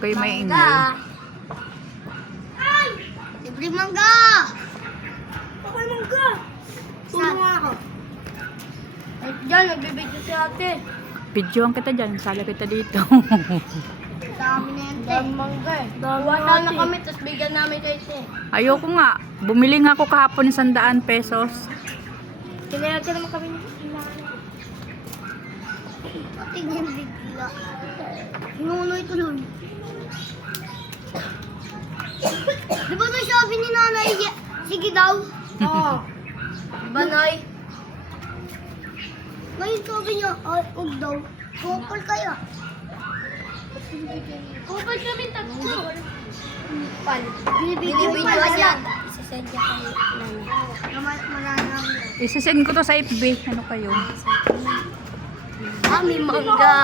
Kayo may ingay. Mangga. Libre mangga. Okay, mangga. Tulong nga ako. Ay, dyan, nagbibigyo si ate. Videoan kita dyan. Sala kita dito. Dami na yan, te. Dami mangga eh. Wala na kami, tapos bigyan namin kayo, te. Ayoko nga. Bumili nga ako kahapon ng 100 pesos. Kinayagan ka naman kami ng ilalim. Tingin bigla. Nunoy tuloy. Di ba nasabi ni nanay, sige daw? Oo. Diba, Nay? Ngayon sabi niya, ay, huwag daw. Kupal kaya. Kupal kami tatlo. Kupal. Binibigyan ka yan. Isasend niya kayo. Isasend ko to sa FB. Ano kayo? May mangga.